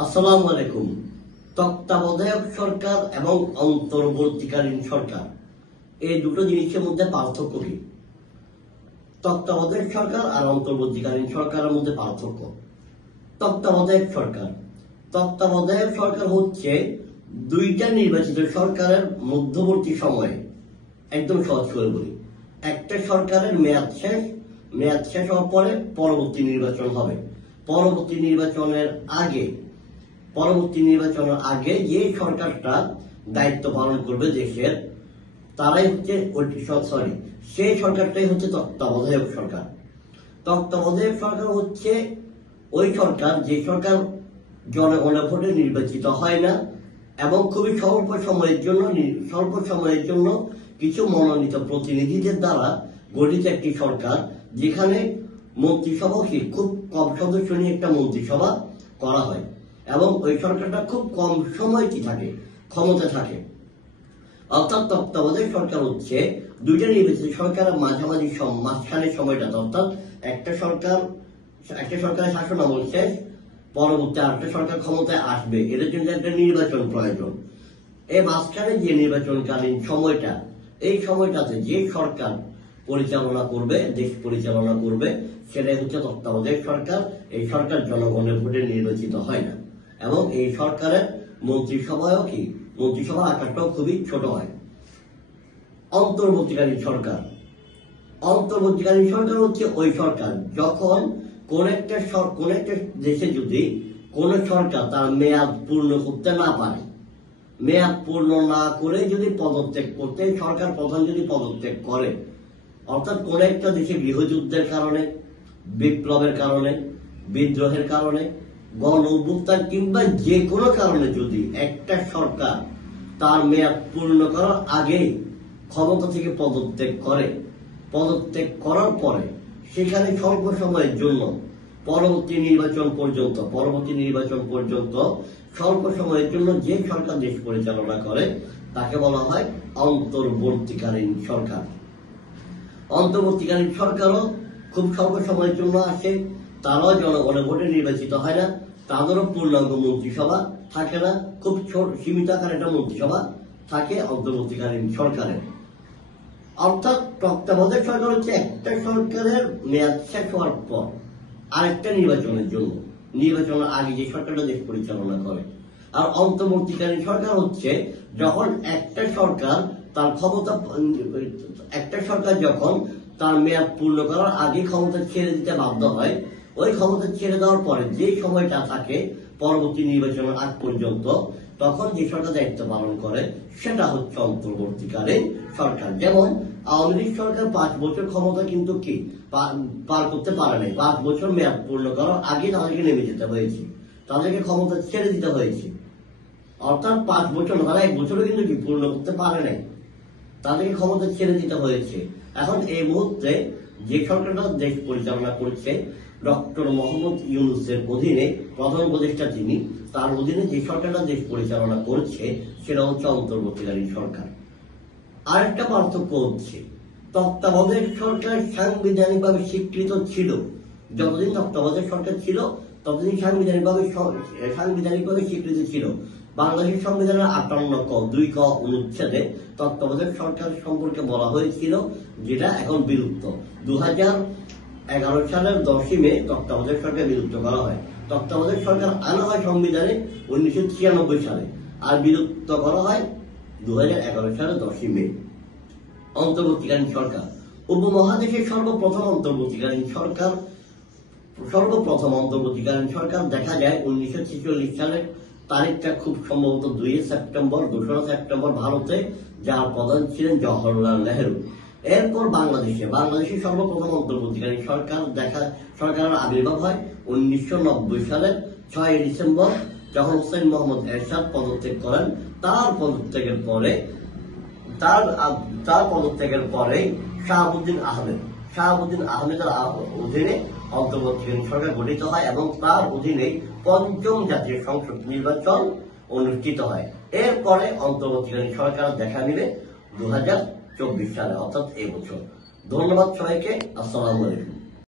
আসসালামু আলাইকুম। তত্ত্বাবধায়ক সরকার এবং অন্তর্বর্তীকালীন সরকার এই দুটো জিনিসের মধ্যে পার্থক্য কি? তত্ত্বাবধায়ক সরকার আর অন্তর্বর্তীকালীন সরকারের মধ্যে পার্থক্য। তত্ত্বাবধায়ক সরকার তত্ত্বাবধায়ক সরকার হচ্ছে দুইটা নির্বাচিত সরকারের মধ্যবর্তী সময়ে, একদম সহজ করে বলি, একটা সরকারের মেয়াদ শেষ হওয়ার পরে পরবর্তী নির্বাচন হবে। পরবর্তী নির্বাচনের আগে যে সরকারটা দায়িত্ব পালন করবে দেশের, তারাই হচ্ছে সেই সরকারটাই হচ্ছে তত্ত্বাবধায়ক সরকার। তত্ত্বাবধায়ক সরকার হচ্ছে ওই সরকার যে সরকার জনগণের ভোটে নির্বাচিত হয় না এবং খুবই স্বল্প সময়ের জন্য কিছু মনোনীত প্রতিনিধিদের দ্বারা গঠিত একটি সরকার, যেখানে মন্ত্রিসভাকে খুব কম সদস্য নিয়ে একটা মন্ত্রিসভা করা হয় এবং ওই সরকারটা খুব কম সময় ক্ষমতা থাকে। অর্থাৎ তত্ত্বাবধায়ক সরকার হচ্ছে দুইটা নির্বাচিত সরকারের মাঝখানের সময়টা, অর্থাৎ একটা সরকারের শাসন আমল শেষ, পরবর্তী আরেকটা সরকার ক্ষমতায় আসবে, এটার জন্য একটা নির্বাচন প্রয়োজন। এই মাঝখানে যে নির্বাচনকালীন সময়টা, এই সময়টাতে যে সরকার দেশ পরিচালনা করবে সেটাই হচ্ছে তত্ত্বাবধায়ক সরকার। এই সরকার জনগণের ভোটে নির্বাচিত হয় না এবং এই সরকারের মন্ত্রিসভার আকারটাও খুবই ছোট হয়। অন্তর্বর্তীকালীন সরকার হচ্ছে ওই সরকার যখন কোন একটা দেশে যদি কোন সরকার তার মেয়াদ পূর্ণ করতে না পারে, মেয়াদ পূর্ণ না করে যদি পদত্যাগ করতে সরকার প্রধান যদি পদত্যাগ করে, অর্থাৎ কোন একটা দেশে গৃহযুদ্ধের কারণে, বিপ্লবের কারণে, বিদ্রোহের কারণে, গণ অভ্যুত্থান কিংবা যে কোনো কারণে যদি একটা সরকার তার মেয়াদ পূর্ণ করার আগেই ক্ষমতা থেকে পদত্যাগ করার পরে সেখানে স্বল্প সময়ের জন্য পরবর্তী নির্বাচন পর্যন্ত স্বল্প সময়ের জন্য যে সরকার দেশ পরিচালনা করে তাকে বলা হয় অন্তর্বর্তীকালীন সরকার। অন্তর্বর্তীকালীন সরকারও খুব স্বল্প সময়ের জন্য আসে, তারাও জনগণের ভোটে নির্বাচিত হয় না, তাদেরও পূর্ণাঙ্গ মন্ত্রিসভা থাকে না, খুব সীমিত আকারে একটা মন্ত্রিসভা থাকে অন্তর্বর্তীকালীন সরকারের। অর্থাৎ তত্ত্বাবধায়ক সরকার হচ্ছে একটা সরকারের মেয়াদ শেষ হওয়ার পর আরেকটা নির্বাচনের আগে যে সরকারটা দেশ পরিচালনা করে। আর অন্তর্বর্তীকালীন সরকার হচ্ছে যখন একটা সরকার যখন তার মেয়াদ পূর্ণ করার আগে ক্ষমতা ছেড়ে দিতে বাধ্য হয়, ওই ক্ষমতা ছেড়ে দেওয়ার পরে যে সময়টা থাকে পরবর্তী নির্বাচনের আগ পর্যন্ত, তখন যে সরকার দায়িত্ব পালন করে সেটা হচ্ছে অন্তর্বর্তীকালীন সরকার। যেমন আওয়ামী লীগ সরকার 5 বছর ক্ষমতা কিন্তু পার করতে পারে নাই, 5 বছর মেয়াদ পূর্ণ করার আগে তাদেরকে নেমে যেতে হয়েছে, তাদেরকে ক্ষমতা ছেড়ে দিতে হয়েছে। অর্থাৎ 5 বছর, তারা 1 বছরও কিন্তু পূর্ণ করতে পারে নাই, তাদেরকে ক্ষমতা ছেড়ে দিতে হয়েছে। এখন এই মুহূর্তে যে সরকারটা দেশ পরিচালনা করছে ডক্টর মোহাম্মদ ইউনূসের অধীনে, প্রধান উপদেষ্টা তিনি, তার অধীনে যে সরকারটা দেশ পরিচালনা করছে সেটা হচ্ছে অন্তর্বর্তীকালীন সরকার। আরেকটা পার্থক্য হচ্ছে তত্ত্বাবধায়ক সরকার সাংবিধানিকভাবে স্বীকৃত ছিল, যতদিন তত্ত্বাবধায়ক সরকার ছিল ততদিন সাংবিধানিকভাবে স্বীকৃত ছিল। বাংলাদেশের সংবিধানের 58 ক অনুচ্ছেদে তত্ত্বাবধায়ক সরকার সম্পর্কে বলা হয়েছিল, যেটা এখন বিলুপ্ত। 2011 সালের 10ই মে তত্ত্বাবধায়ক সরকার বিলুপ্ত করা হয়। তত্ত্বাবধায়ক সরকার আনা হয় সংবিধানে 1996 সালে, আর বিলুপ্ত করা হয় 2011 সালের 10ই মে। অন্তর্বর্তীকালীন সরকার উপমহাদেশের সর্বপ্রথম অন্তর্বর্তীকালীন সরকার দেখা যায় 1946 সালের তারিখটা খুব সম্ভবত 2 সেপ্টেম্বর ভারতে, যার প্রধান ছিলেন জওহরলাল নেহেরু। এরপর বাংলাদেশে সর্বপ্রথম অন্তর্বর্তীকালীন সরকারের আবির্ভাব হয় 1990 সালের 6 ডিসেম্বর, যখন হোসেন মোহাম্মদ এরশাদ পদত্যাগ করেন। তার পদত্যাগের পরে শাহাবুদ্দিন আহমেদের অধীনে অন্তর্বর্তীকালীন সরকার গঠিত হয় এবং তার অধীনে 5ম জাতীয় সংসদ নির্বাচন অনুষ্ঠিত হয়। এরপরে অন্তর্বর্তীকালীন সরকার দেখা মিলে 2024 সালে, অর্থাৎ এবছর। ধন্যবাদ সবাইকে। আসসালামু আলাইকুম।